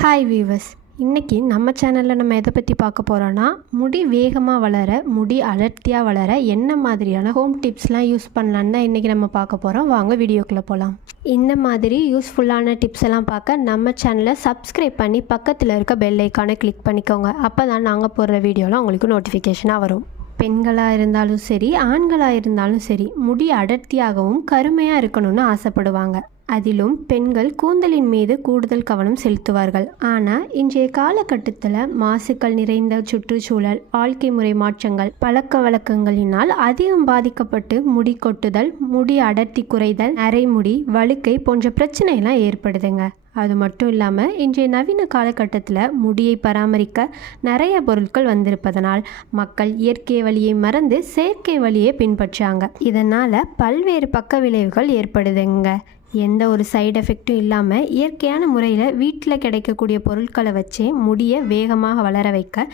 Hi viewers, இன்றைக்கி நம்ம சேனலில் நம்ம எதை பற்றி பார்க்க போகிறோன்னா, முடி வேகமாக வளர, முடி அடர்த்தியாக வளர என்ன மாதிரியான ஹோம் டிப்ஸ்லாம் யூஸ் பண்ணலான்னு தான் இன்றைக்கி நம்ம பார்க்க போகிறோம். வாங்க வீடியோக்குள்ளே போகலாம். இந்த மாதிரி யூஸ்ஃபுல்லான டிப்ஸ் எல்லாம் பார்க்க நம்ம சேனலை சப்ஸ்கிரைப் பண்ணி பக்கத்தில் இருக்க பெல் ஐக்கானை கிளிக் பண்ணிக்கோங்க. அப்போ தான் நாங்கள் போடுற வீடியோவில் உங்களுக்கு நோட்டிஃபிகேஷனாக வரும். பெண்களாக இருந்தாலும் சரி, ஆண்களாக இருந்தாலும் சரி, முடி அடர்த்தியாகவும் கருமையாக இருக்கணும்னு ஆசைப்படுவாங்க. அதிலும் பெண்கள் கூந்தலின் மீது கூடுதல் கவனம் செலுத்துவார்கள். ஆனால் இன்றைய காலகட்டத்தில் மாசுக்கள் நிறைந்த சுற்றுச்சூழல், வாழ்க்கை முறை மாற்றங்கள், பழக்க வழக்கங்களினால் அதிகம் பாதிக்கப்பட்டு முடி கொட்டுதல், முடி அடர்த்தி குறைதல், அரைமுடி, வழுக்கை போன்ற பிரச்சனைலாம் ஏற்படுதுங்க. அது மட்டும் இல்லாமல் இன்றைய நவீன காலகட்டத்தில் முடியை பராமரிக்க நிறைய பொருட்கள் வந்திருப்பதனால் மக்கள் இயற்கை வழியை மறந்து செயற்கை வழியை பின்பற்றாங்க. இதனால் பல்வேறு பக்க விளைவுகள் ஏற்படுதுங்க. எந்த ஒரு சைடு எஃபெக்டும் இல்லாமல் இயற்கையான முறையில் வீட்டில் கிடைக்கக்கூடிய பொருட்களை வச்சே முடியை வேகமாக வளர வைக்க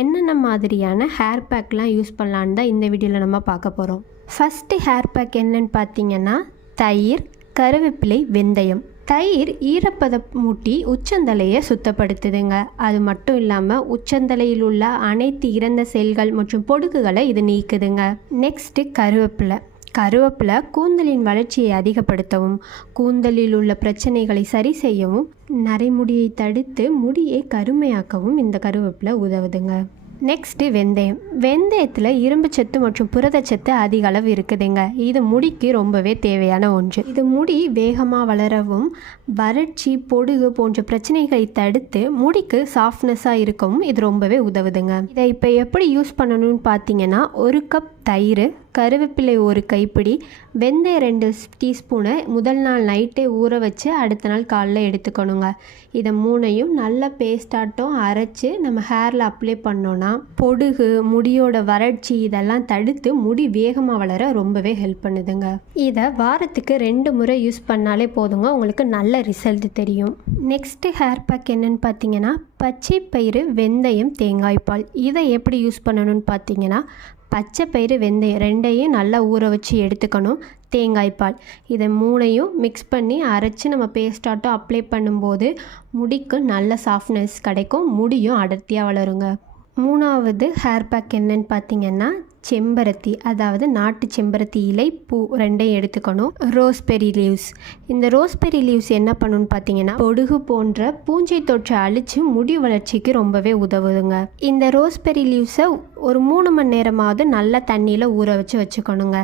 என்னென்ன மாதிரியான ஹேர் பேக்லாம் யூஸ் பண்ணலான்னு தான் இந்த வீடியோவில் நம்ம பார்க்க போகிறோம். ஃபஸ்ட்டு ஹேர் பேக் என்னன்னு பார்த்தீங்கன்னா, தயிர், கருவேப்பிலை, வெந்தயம். தயிர் ஈரப்பதம் மூட்டி உச்சந்தலையை சுத்தப்படுத்துதுங்க. அது மட்டும் இல்லாமல் உச்சந்தலையில் உள்ள அனைத்து இறந்த செல்கள் மற்றும் பொடுகுகளை இது நீக்குதுங்க. நெக்ஸ்ட்டு கருவேப்பிலை கூந்தலின் வளர்ச்சியை அதிகப்படுத்தவும், கூந்தலில் உள்ள பிரச்சனைகளை சரி செய்யவும், நரைமுடியை தடுத்து முடியை கருமையாக்கவும் இந்த கருவேப்பிலை உதவுதுங்க. நெக்ஸ்ட்டு வெந்தயத்தில் இரும்பு சத்து மற்றும் புரதச்சத்து அதிக அளவு இருக்குதுங்க. இது முடிக்கு ரொம்பவே தேவையான ஒன்று. இது முடி வேகமாக வளரவும், வறட்சி, பொடுகு போன்ற பிரச்சனைகளை தடுத்து முடிக்கு சாஃப்ட்னஸாக இருக்கவும் இது ரொம்பவே உதவுதுங்க. இதை இப்போ எப்படி யூஸ் பண்ணணும்னு பார்த்தீங்கன்னா, 1 கப் தயிர், கருவேப்பிலை 1 கைப்பிடி, வெந்தயம் 2 டீஸ்பூனை முதல் நாள் நைட்டே ஊற வச்சு அடுத்த நாள் காலைல எடுத்துக்கணுங்க. இதை 3ஐயும் நல்ல பேஸ்டாட்டம் அரைச்சி நம்ம ஹேரில் அப்ளை பண்ணோன்னா பொடுகு, முடியோட வறட்சி இதெல்லாம் தடுத்து முடி வேகமாக வளர ரொம்பவே ஹெல்ப் பண்ணுதுங்க. இதை வாரத்துக்கு 2 முறை யூஸ் பண்ணாலே போதுங்க, உங்களுக்கு நல்ல ரிசல்ட் தெரியும். நெக்ஸ்ட்டு ஹேர் பேக் என்னன்னு பார்த்தீங்கன்னா, பச்சை பயிறு, வெந்தயம், தேங்காய் பால். இதை எப்படி யூஸ் பண்ணணும்னு பார்த்தீங்கன்னா, பச்சை பயிறு, வெந்தயம் 2ஐயும் நல்லா ஊற வச்சு எடுத்துக்கணும். தேங்காய் பால், இதை 3ஐயும் மிக்ஸ் பண்ணி அரைச்சி நம்ம பேஸ்டாட்டம் அப்ளை பண்ணும்போது முடிக்கு நல்ல சாஃப்ட்னஸ் கிடைக்கும், முடியும் அடர்த்தியாக வளருங்க. 3வது ஹேர் பேக் என்னன்னு பார்த்தீங்கன்னா, செம்பருத்தி, அதாவது நாட்டு செம்பருத்தி இலை, பூ 2ஐயும் எடுத்துக்கணும். Raspberry leaves. இந்த ரோஸ்பெரி லீவ்ஸ் என்ன பண்ணணும்னு பார்த்தீங்கன்னா, பொடுகு போன்ற பூஞ்சை தொற்றை அழித்து முடி வளர்ச்சிக்கு ரொம்பவே உதவுதுங்க. இந்த ரோஸ்பெரி லீவ்ஸை ஒரு 3 மணி நேரமாவது நல்லா தண்ணியில் ஊற வச்சுக்கணுங்க.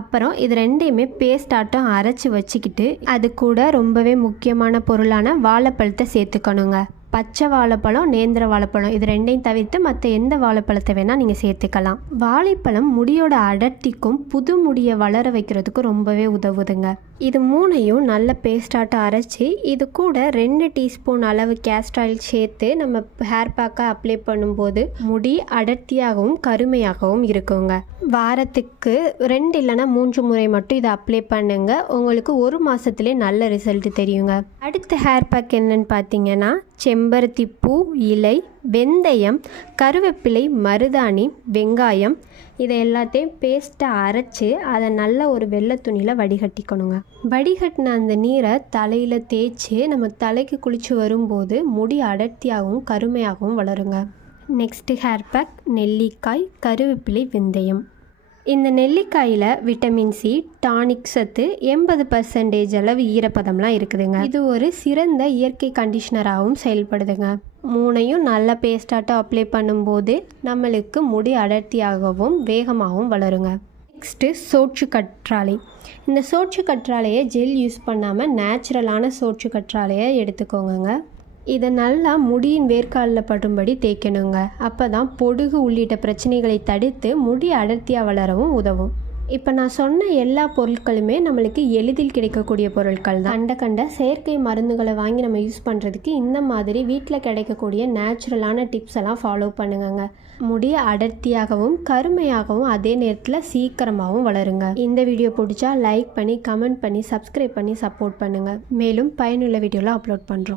அப்புறம் இது 2ஐயுமே பேஸ்டாட்டம் அரைச்சி வச்சுக்கிட்டு அது கூட ரொம்பவே முக்கியமான பொருளான வாழைப்பழத்தை சேர்த்துக்கணுங்க. பச்சை வாழைப்பழம், நேந்திர வாழைப்பழம், இது 2ஐயும் தவிர்த்து மற்ற எந்த வாழைப்பழத்தை வேணால் நீங்கள் சேர்த்துக்கலாம். வாழைப்பழம் முடியோட அடர்த்திக்கும் புது முடியை வளர வைக்கிறதுக்கும் ரொம்பவே உதவுதுங்க. இது 3ஐயும் நல்ல பேஸ்டாட்டம் அரைச்சி இது கூட 2 டீஸ்பூன் அளவு கேஸ்டர் ஆயில் சேர்த்து நம்ம ஹேர் பேக்காக அப்ளை பண்ணும்போது முடி அடர்த்தியாகவும் கருமையாகவும் இருக்குங்க. வாரத்துக்கு 2 இல்லைனா 3 முறை மட்டும் இதை அப்ளை பண்ணுங்க, உங்களுக்கு 1 மாதத்துலேயே நல்ல ரிசல்ட் தெரியுங்க. அடுத்த ஹேர் பேக் என்னன்னு பார்த்தீங்கன்னா, செம்பருத்தி பூ இலை, வெந்தயம், கருவேப்பிலை, மருதாணி, வெங்காயம், இதை எல்லாத்தையும் பேஸ்ட்டாக அரைச்சி அதை நல்ல ஒரு வெள்ளை துணியில் வடிகட்டிக்கணுங்க. வடிகட்டின அந்த நீரை தலையில் தேய்ச்சி நம்ம தலைக்கு குளித்து வரும்போது முடி அடர்த்தியாகவும் கருமையாகவும் வளருங்க. நெக்ஸ்ட்டு ஹேர் பேக் நெல்லிக்காய், கருவேப்பிலை, வெந்தயம். இந்த நெல்லிக்காயில் விட்டமின் சி, டானிக் சத்து, 80% அளவு ஈரப்பதம்லாம் இருக்குதுங்க. இது ஒரு சிறந்த இயற்கை கண்டிஷனராகவும் செயல்படுதுங்க. 3ஐயும் நல்ல பேஸ்டாட்டம் அப்ளை பண்ணும்போது நம்மளுக்கு முடி அடர்த்தியாகவும் வேகமாகவும் வளருங்க. நெக்ஸ்ட்டு சோற்று கற்றாழை. இந்த சோற்று கற்றாழையை ஜெல் யூஸ் பண்ணாமல் நேச்சுரலான சோற்று கற்றாழையை எடுத்துக்கோங்க. இதை நல்லா முடியின் வேர்க்காலில் படும்படி தேய்க்கணுங்க. அப்போ தான் பொடுகு உள்ளிட்ட பிரச்சனைகளை தடுத்து முடி அடர்த்தியாக வளரவும் உதவும். இப்போ நான் சொன்ன எல்லா பொருட்களுமே நம்மளுக்கு எளிதில் கிடைக்கக்கூடிய பொருட்கள் தான். கண்ட செயற்கை மருந்துகளை வாங்கி நம்ம யூஸ் பண்ணுறதுக்கு இந்த மாதிரி வீட்டில் கிடைக்கக்கூடிய நேச்சுரலான டிப்ஸ் எல்லாம் ஃபாலோ பண்ணுங்க. முடி அடர்த்தியாகவும் கருமையாகவும் அதே நேரத்தில் சீக்கிரமாகவும் வளருங்க. இந்த வீடியோ பிடிச்சா லைக் பண்ணி, கமெண்ட் பண்ணி, சப்ஸ்கிரைப் பண்ணி சப்போர்ட் பண்ணுங்கள். மேலும் பயனுள்ள வீடியோலாம் அப்லோட் பண்ணுறோம்.